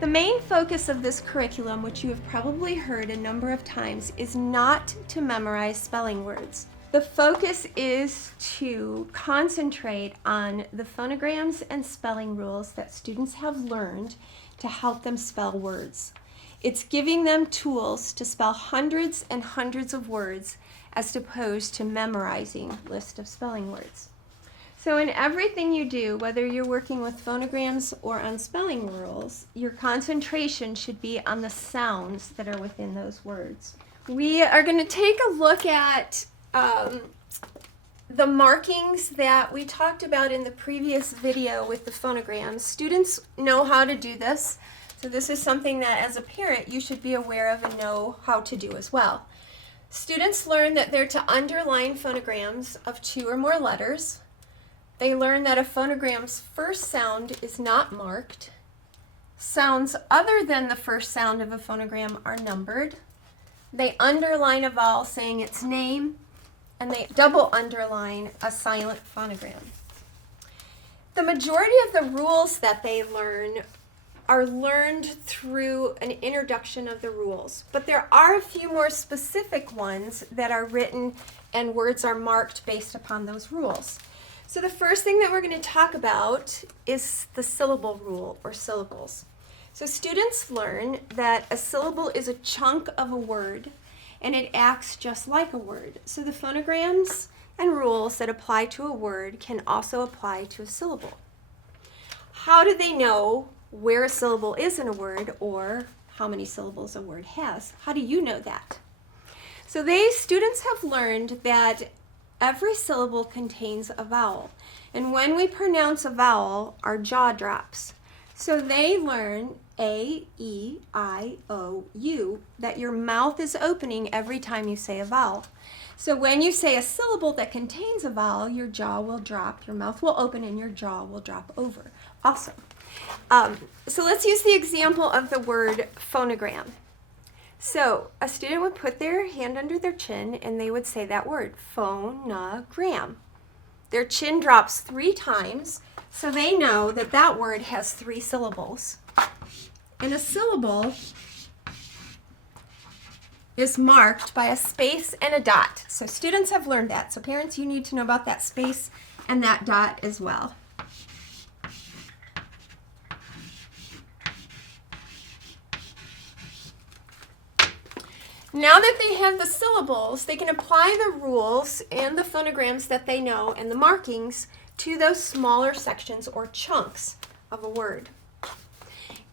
The main focus of this curriculum, which you have probably heard a number of times, is not to memorize spelling words. The focus is to concentrate on the phonograms and spelling rules that students have learned to help them spell words. It's giving them tools to spell hundreds and hundreds of words as opposed to memorizing a list of spelling words. So in everything you do, whether you're working with phonograms or on spelling rules, your concentration should be on the sounds that are within those words. We are going to take a look at the markings that we talked about in the previous video with the phonograms. Students know how to do this, so this is something that as a parent you should be aware of and know how to do as well. Students learn that they're to underline phonograms of 2 or more letters. They learn that a phonogram's first sound is not marked. Sounds other than the first sound of a phonogram are numbered. They underline a vowel saying its name, and they double underline a silent phonogram. The majority of the rules that they learn are learned through an introduction of the rules, but there are a few more specific ones that are written and words are marked based upon those rules. So the first thing that we're going to talk about is the syllable rule, or syllables. So students learn that a syllable is a chunk of a word, and it acts just like a word. So the phonograms and rules that apply to a word can also apply to a syllable. How do they know where a syllable is in a word, or how many syllables a word has? How do you know that? So students have learned that every syllable contains a vowel, and when we pronounce a vowel, our jaw drops. So they learn A, E, I, O, U, that your mouth is opening every time you say a vowel. So when you say a syllable that contains a vowel, your jaw will drop, your mouth will open, and your jaw will drop over. Awesome. So let's use the example of the word phonogram. So a student would put their hand under their chin and they would say that word, phonogram. Their chin drops 3 times, so they know that that word has 3 syllables. And a syllable is marked by a space and a dot. So students have learned that. So parents, you need to know about that space and that dot as well. Now that they have the syllables, they can apply the rules and the phonograms that they know and the markings to those smaller sections or chunks of a word.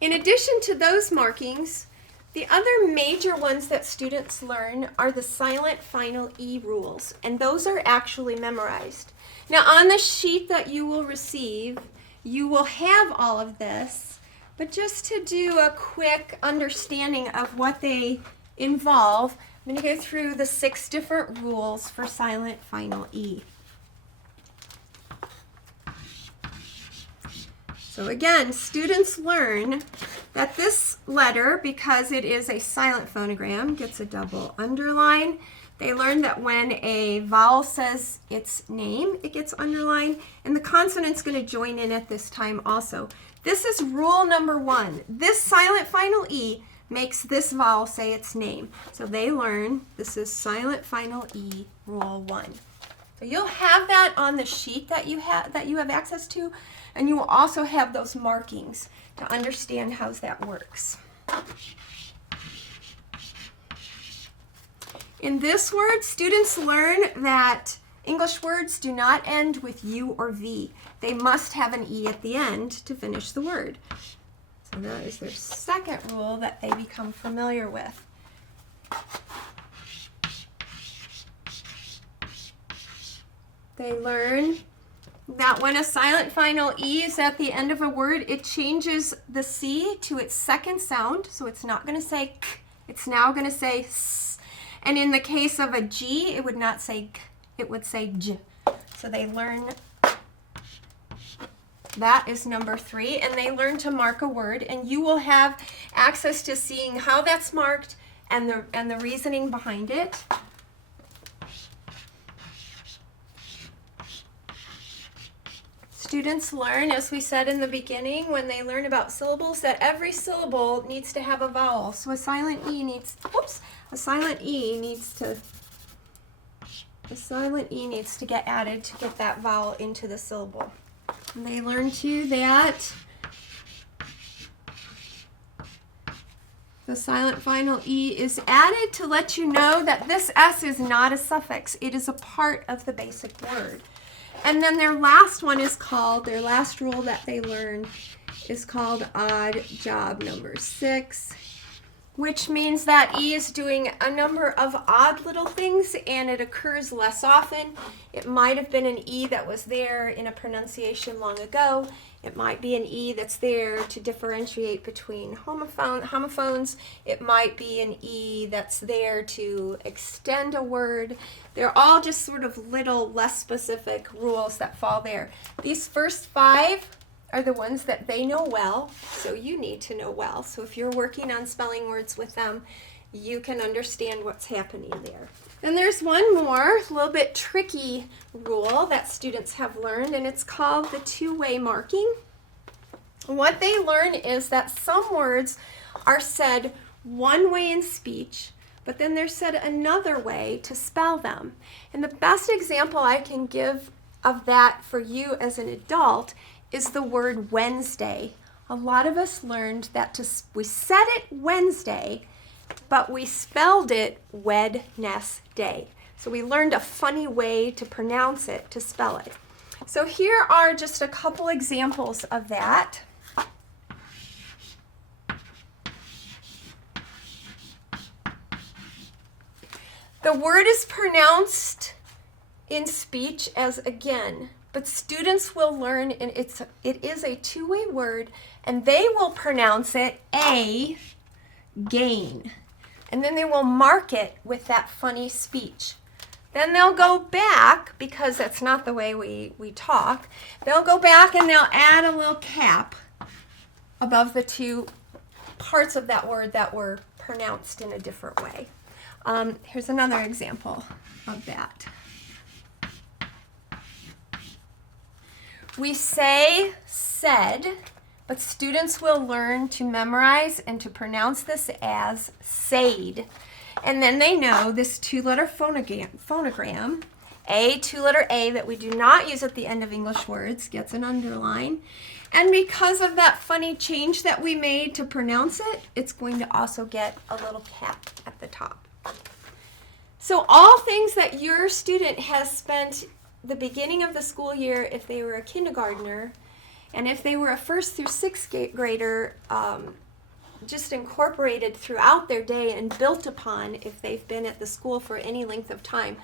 In addition to those markings, the other major ones that students learn are the silent final E rules, and those are actually memorized. Now on the sheet that you will receive, you will have all of this, but just to do a quick understanding of what they involve, I'm going to go through the 6 different rules for silent final E. So again, students learn that this letter, because it is a silent phonogram, gets a double underline. They learn that when a vowel says its name, it gets underlined, and the consonant's going to join in at this time also. This is rule number 1. This silent final E makes this vowel say its name. So they learn this is silent final E, rule 1. So you'll have that on the sheet that you have access to, and you will also have those markings to understand how that works. In this word, students learn that English words do not end with U or V. They must have an E at the end to finish the word. So that is their second rule that they become familiar with. They learn that when a silent final E is at the end of a word, it changes the C to its second sound. So it's not going to say k, it's now going to say s. And in the case of a G, it would not say k, it would say j. So they learn that is number 3, and they learn to mark a word, and you will have access to seeing how that's marked and the reasoning behind it. Students learn, as we said in the beginning, when they learn about syllables, that every syllable needs to have a vowel. So a silent E needs to get added to get that vowel into the syllable. And they learn too that the silent final E is added to let you know that this S is not a suffix. It is a part of the basic word. And then their last one is called, their last rule that they learn is called odd job number 6, which means that E is doing a number of odd little things and it occurs less often. It might have been an E that was there in a pronunciation long ago. It might be an E that's there to differentiate between homophones. It might be an E that's there to extend a word. They're all just sort of little less specific rules that fall there. These first 5 are the ones that they know well, so you need to know well. So if you're working on spelling words with them, you can understand what's happening there. Then there's one more, a little bit tricky rule that students have learned, and it's called the two-way marking. What they learn is that some words are said one way in speech, but then they're said another way to spell them. And the best example I can give of that for you as an adult is the word Wednesday. A lot of us learned that we said it Wednesday, but we spelled it Wednesday. So we learned a funny way to pronounce it, to spell it. So here are just a couple examples of that. The word is pronounced in speech as again, but students will learn, and it is a two-way word, and they will pronounce it gain. And then they will mark it with that funny speech. Then they'll go back, because that's not the way we talk, they'll go back and they'll add a little cap above the two parts of that word that were pronounced in a different way. Here's another example of that. We say said, but students will learn to memorize and to pronounce this as said. And then they know this two-letter phonogram, A, two-letter A that we do not use at the end of English words, gets an underline. And because of that funny change that we made to pronounce it, it's going to also get a little cap at the top. So all things that your student has spent the beginning of the school year, if they were a kindergartner, and if they were a 1st through 6th grader, just incorporated throughout their day and built upon if they've been at the school for any length of time.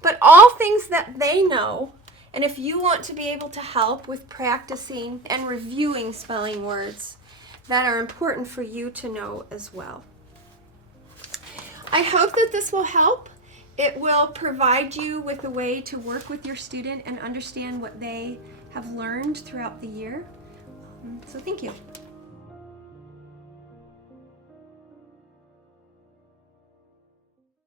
But all things that they know, and if you want to be able to help with practicing and reviewing spelling words that are important for you to know as well. I hope that this will help. It will provide you with a way to work with your student and understand what they have learned throughout the year. So thank you.